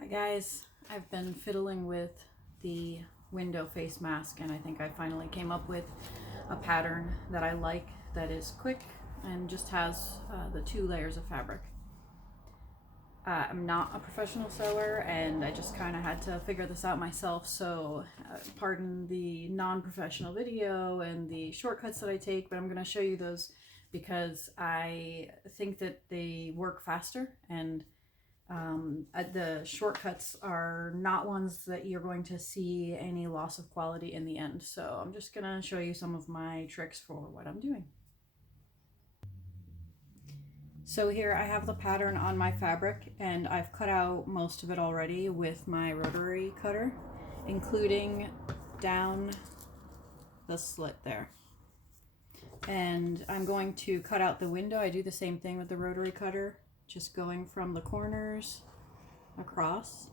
Hi guys, I've been fiddling with the window face mask and I think I finally came up with a pattern that I like that is quick and just has the 2 layers of fabric. I'm not a professional sewer and I just kind of had to figure this out myself, so pardon the non-professional video and the shortcuts that I take, but I'm going to show you those because I think that they work faster, and the shortcuts are not ones that you're going to see any loss of quality in the end. So I'm just gonna show you some of my tricks for what I'm doing. So here I have the pattern on my fabric and I've cut out most of it already with my rotary cutter, including down the slit there. And I'm going to cut out the window. I do the same thing with the rotary cutter, just going from the corners across,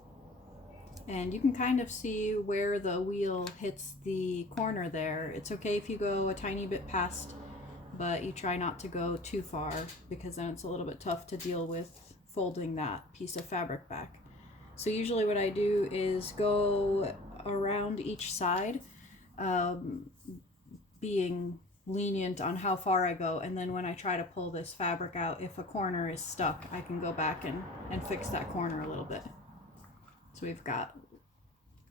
and you can kind of see where the wheel hits the corner there. It's okay if you go a tiny bit past, but you try not to go too far because then it's a little bit tough to deal with folding that piece of fabric back. So usually what I do is go around each side, being lenient on how far I go, and then when I try to pull this fabric out, if a corner is stuck, I can go back and fix that corner a little bit. So we've got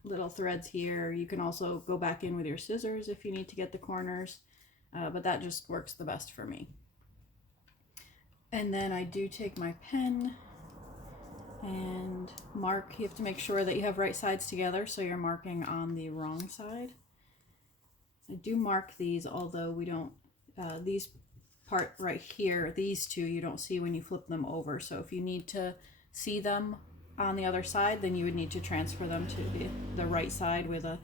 little threads here. You can also go back in with your scissors if you need to get the corners, but that just works the best for me. And then I do take my pen and mark. You have to make sure that you have right sides together, so you're marking on the wrong side. I do mark these, although we don't, these part right here, these two, you don't see when you flip them over. So if you need to see them on the other side, then you would need to transfer them to the right side with a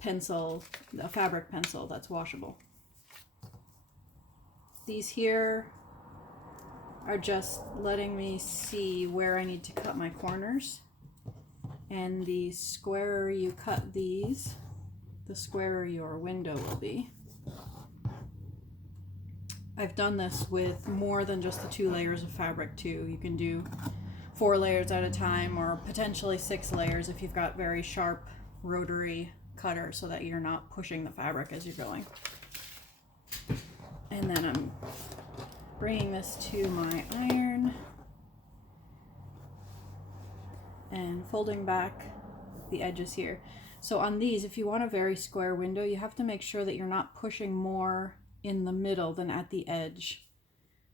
pencil, a fabric pencil that's washable. These here are just letting me see where I need to cut my corners. And the squarer you cut these, the squarer your window will be. I've done this with more than just the 2 layers of fabric too. You can do 4 layers at a time, or potentially 6 layers if you've got very sharp rotary cutter, so that you're not pushing the fabric as you're going. And then I'm bringing this to my iron and folding back the edges here. So on these, if you want a very square window, you have to make sure that you're not pushing more in the middle than at the edge.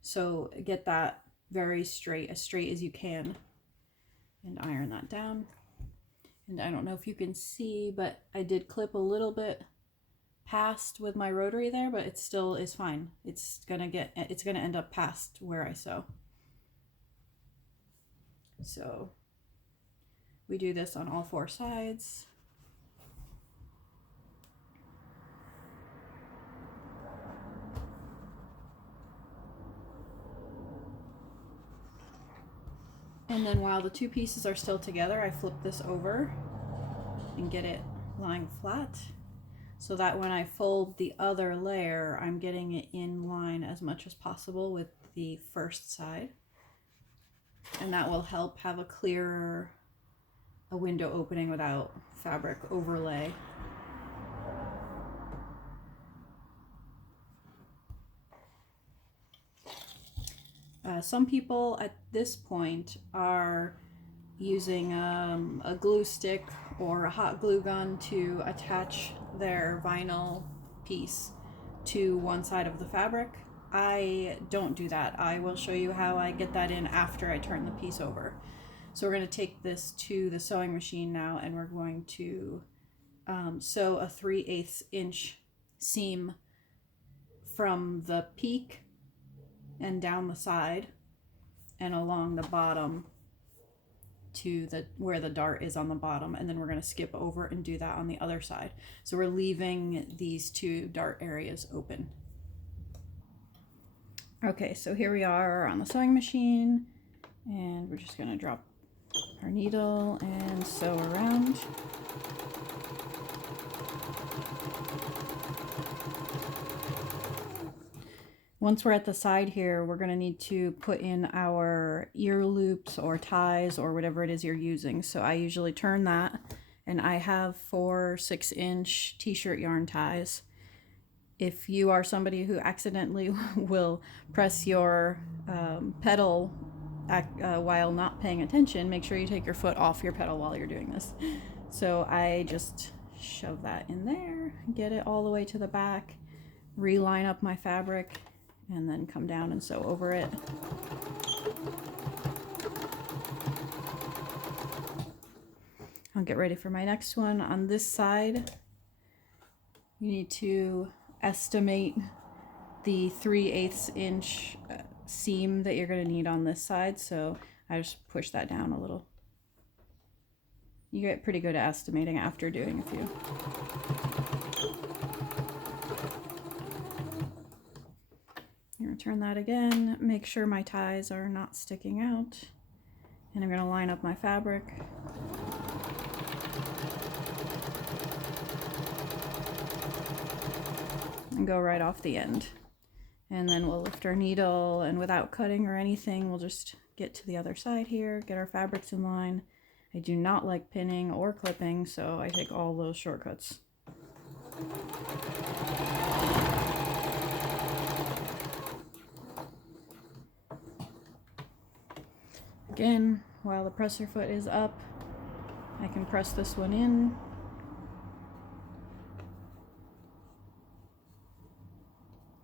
So get that very straight, as straight as you can, and iron that down. And I don't know if you can see, but I did clip a little bit past with my rotary there, but it still is fine. It's gonna end up past where I sew. So we do this on all 4 sides. And then while the 2 pieces are still together, I flip this over and get it lying flat, so that when I fold the other layer, I'm getting it in line as much as possible with the first side. And that will help have a clearer window opening without fabric overlay. Some people at this point are using a glue stick or a hot glue gun to attach their vinyl piece to one side of the fabric. I don't do that. I will show you how I get that in after I turn the piece over. So we're going to take this to the sewing machine now, and we're going to sew a 3/8 inch seam from the peak and down the side and along the bottom to where the dart is on the bottom, and then we're going to skip over and do that on the other side. So we're leaving these 2 dart areas open. Okay, so here we are on the sewing machine, and we're just going to drop our needle and sew around. Once we're at the side here, we're going to need to put in our ear loops or ties or whatever it is you're using. So I usually turn that, and I have 4 6-inch t-shirt yarn ties. If you are somebody who accidentally will press your pedal while not paying attention, make sure you take your foot off your pedal while you're doing this. So I just shove that in there, get it all the way to the back, reline up my fabric, and then come down and sew over it. I'll get ready for my next one. On this side, you need to estimate the 3/8 inch seam that you're going to need on this side. So I just push that down a little. You get pretty good at estimating after doing a few. I'm going to turn that again, make sure my ties are not sticking out, and I'm going to line up my fabric. And go right off the end. And then we'll lift our needle, and without cutting or anything, we'll just get to the other side here, get our fabrics in line. I do not like pinning or clipping, so I take all those shortcuts. Again, while the presser foot is up, I can press this one in.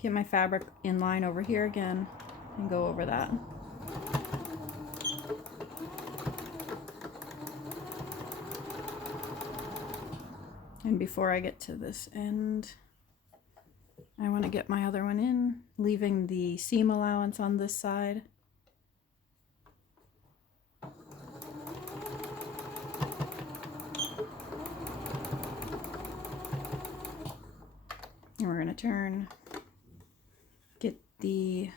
Get my fabric in line over here again and go over that. And before I get to this end, I want to get my other one in, leaving the seam allowance on this side. And we're going to turn, get the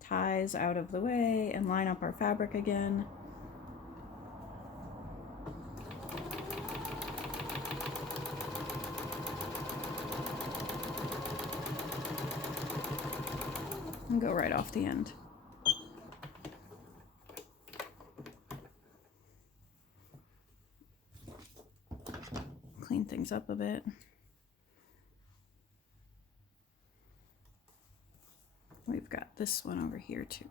ties out of the way, and line up our fabric again. And go right off the end. Clean things up a bit. We've got this one over here too.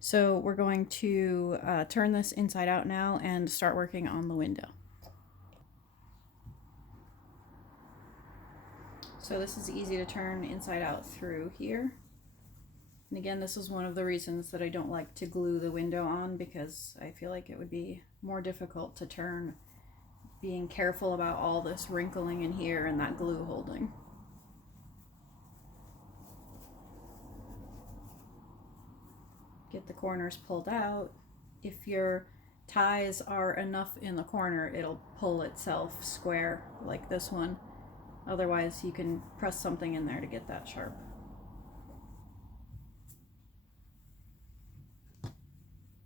So we're going to turn this inside out now and start working on the window. So this is easy to turn inside out through here. And again, this is one of the reasons that I don't like to glue the window on, because I feel like it would be more difficult to turn being careful about all this wrinkling in here and that glue holding. Get the corners pulled out. If your ties are enough in the corner, it'll pull itself square like this one. Otherwise, you can press something in there to get that sharp.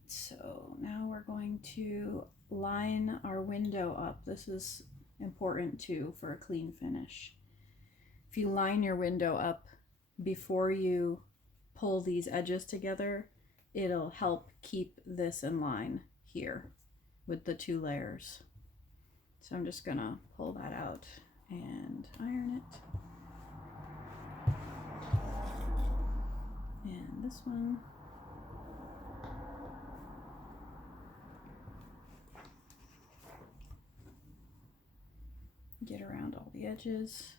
So now we're going to line our window up. This is important too for a clean finish. If you line your window up before you pull these edges together, it'll help keep this in line here with the 2 layers. So I'm just gonna pull that out and iron it. And this one. Get around all the edges.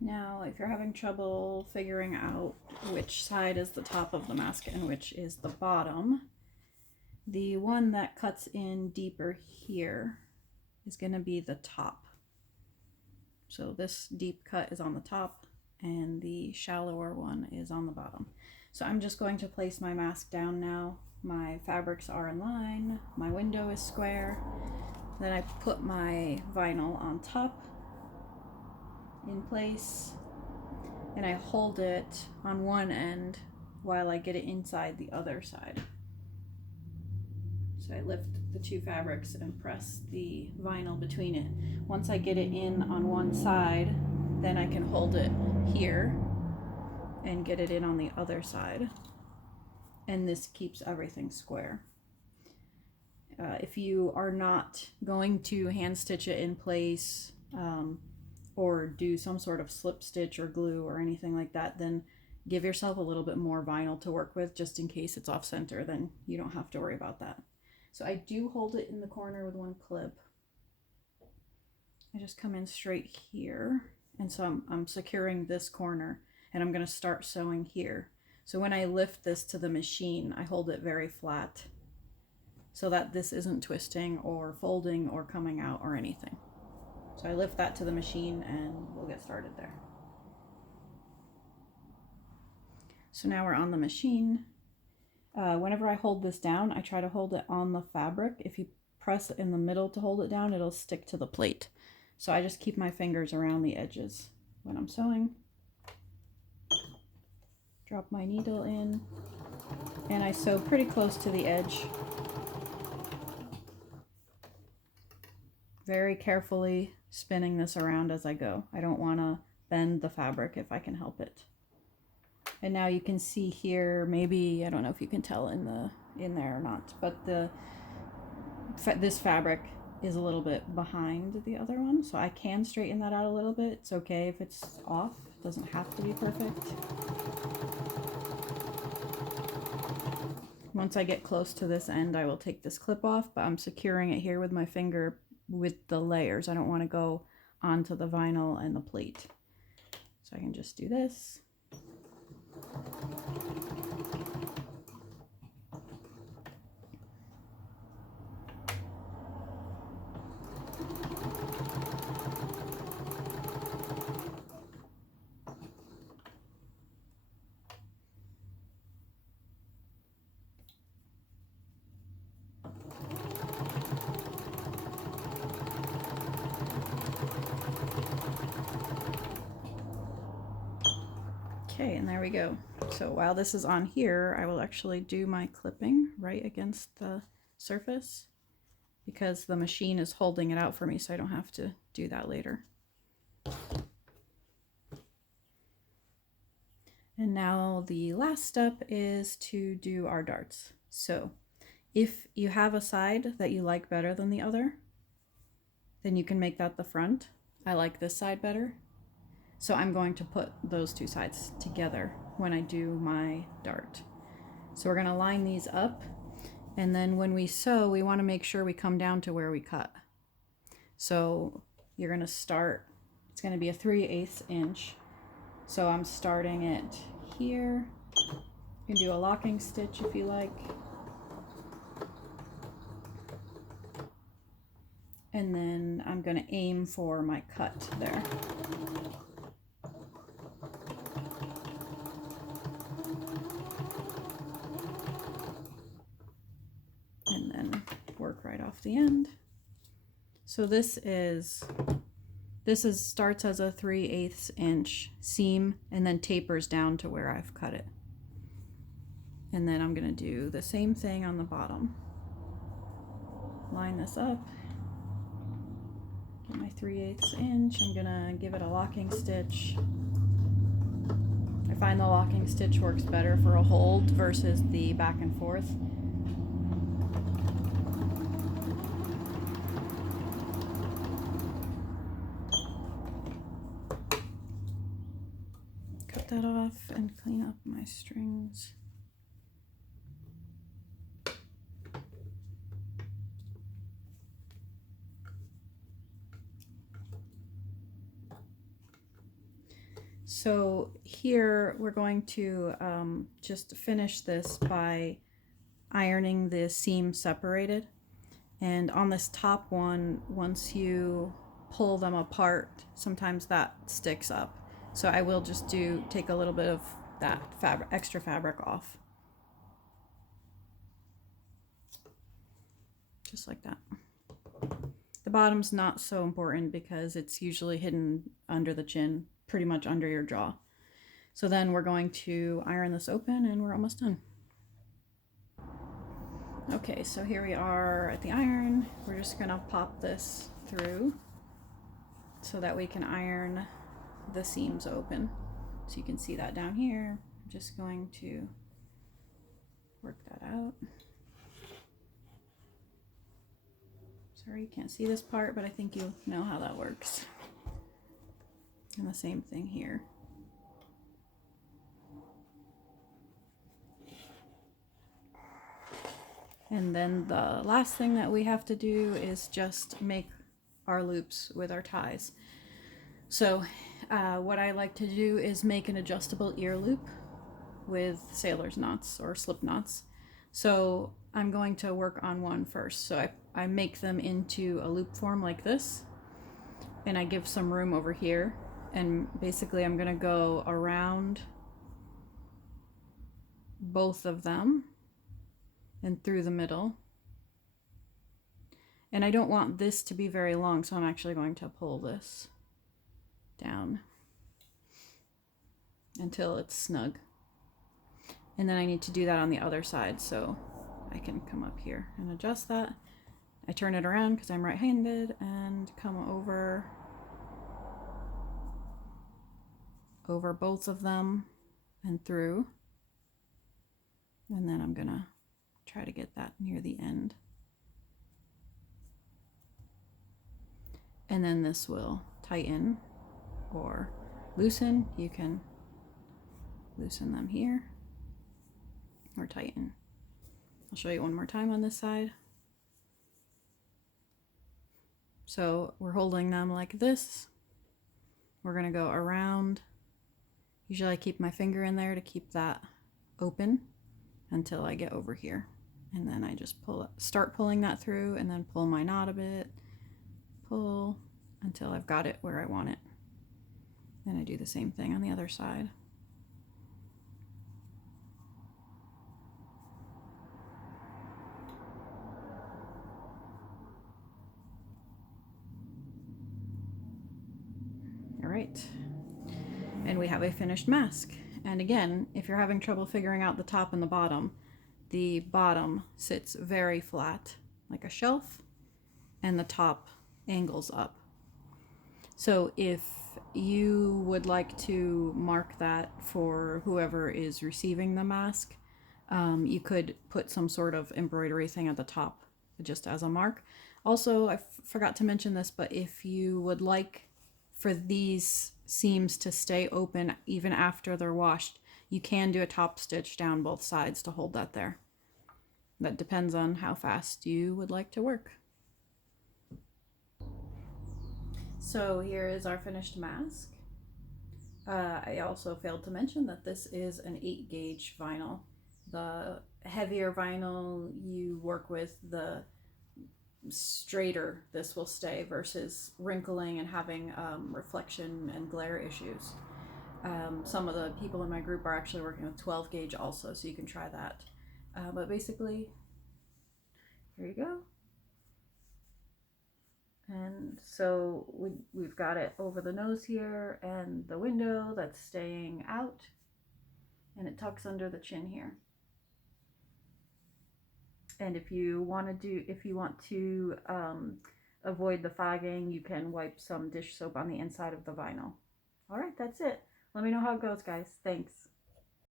Now, if you're having trouble figuring out which side is the top of the mask and which is the bottom, the one that cuts in deeper here is going to be the top. So this deep cut is on the top and the shallower one is on the bottom. So I'm just going to place my mask down now. My fabrics are in line, my window is square. Then I put my vinyl on top in place, and I hold it on one end while I get it inside the other side. So I lift the two fabrics and press the vinyl between it. Once I get it in on one side, then I can hold it here and get it in on the other side. And this keeps everything square. If you are not going to hand stitch it in place or do some sort of slip stitch or glue or anything like that, then give yourself a little bit more vinyl to work with just in case it's off center. Then you don't have to worry about that. So I do hold it in the corner with one clip. I just come in straight here, and so I'm securing this corner, and I'm going to start sewing here. So when I lift this to the machine, I hold it very flat so that this isn't twisting or folding or coming out or anything. So I lift that to the machine and we'll get started there. So now we're on the machine. Whenever I hold this down, I try to hold it on the fabric. If you press it in the middle to hold it down, it'll stick to the plate. So I just keep my fingers around the edges when I'm sewing. Drop my needle in, and I sew pretty close to the edge. Very carefully spinning this around as I go. I don't want to bend the fabric if I can help it. And now you can see here, maybe, I don't know if you can tell in there or not, but this fabric is a little bit behind the other one, so I can straighten that out a little bit. It's okay if it's off. It doesn't have to be perfect. Once I get close to this end, I will take this clip off, but I'm securing it here with my finger with the layers. I don't want to go onto the vinyl and the plate. So I can just do this. Okay, and there we go. So while this is on here, I will actually do my clipping right against the surface because the machine is holding it out for me, so I don't have to do that later. And now the last step is to do our darts. So if you have a side that you like better than the other, then you can make that the front. I like this side better. So I'm going to put those two sides together when I do my dart. So we're going to line these up, and then when we sew, we want to make sure we come down to where we cut. So you're going to start, it's going to be a 3/8 inch. So I'm starting it here. You can do a locking stitch if you like. And then I'm going to aim for my cut there. And then work right off the end. So this starts as a 3/8 inch seam and then tapers down to where I've cut it. And then I'm going to do the same thing on the bottom. Line this up. Get my 3/8 inch. I'm going to give it a locking stitch. I find the locking stitch works better for a hold versus the back and forth. Cut that off and clean up my strings. So here we're going to just finish this by ironing the seam separated. And on this top one, once you pull them apart, sometimes that sticks up. So I will just take a little bit of that extra fabric off. Just like that. The bottom's not so important because it's usually hidden under the chin, pretty much under your jaw. So then we're going to iron this open and we're almost done. Okay, so here we are at the iron. We're just gonna pop this through so that we can iron the seams open. So you can see that down here. I'm just going to work that out. Sorry, you can't see this part, but I think you know how that works. And the same thing here. And then the last thing that we have to do is just make our loops with our ties. So what I like to do is make an adjustable ear loop with sailor's knots or slip knots. So I'm going to work on one first. So I make them into a loop form like this, and I give some room over here. And basically I'm gonna go around both of them and through the middle. And I don't want this to be very long, so I'm actually going to pull this down until it's snug. And then I need to do that on the other side, so I can come up here and adjust that. I turn it around because I'm right-handed and come over both of them and through. And then I'm gonna try to get that near the end. And then this will tighten or loosen. You can loosen them here or tighten. I'll show you one more time on this side. So we're holding them like this. We're gonna go around. Usually I keep my finger in there to keep that open until I get over here. And then I just start pulling that through and then pull my knot a bit, pull until I've got it where I want it. Then I do the same thing on the other side. All right, and we have a finished mask. And again, if you're having trouble figuring out the top and the bottom sits very flat like a shelf and the top angles up. So if you would like to mark that for whoever is receiving the mask, you could put some sort of embroidery thing at the top just as a mark. Also, I forgot to mention this, but if you would like for these seams to stay open even after they're washed, you can do a top stitch down both sides to hold that there. That depends on how fast you would like to work. So here is our finished mask. I also failed to mention that this is an 8-gauge vinyl. The heavier vinyl you work with, the straighter this will stay versus wrinkling and having reflection and glare issues. Some of the people in my group are actually working with 12-gauge also, so you can try that. But basically, here you go. And so we've got it over the nose here and the window that's staying out, and it tucks under the chin here. And if you want to avoid the fogging, you can wipe some dish soap on the inside of the vinyl. All right, that's it. Let me know how it goes, guys. Thanks.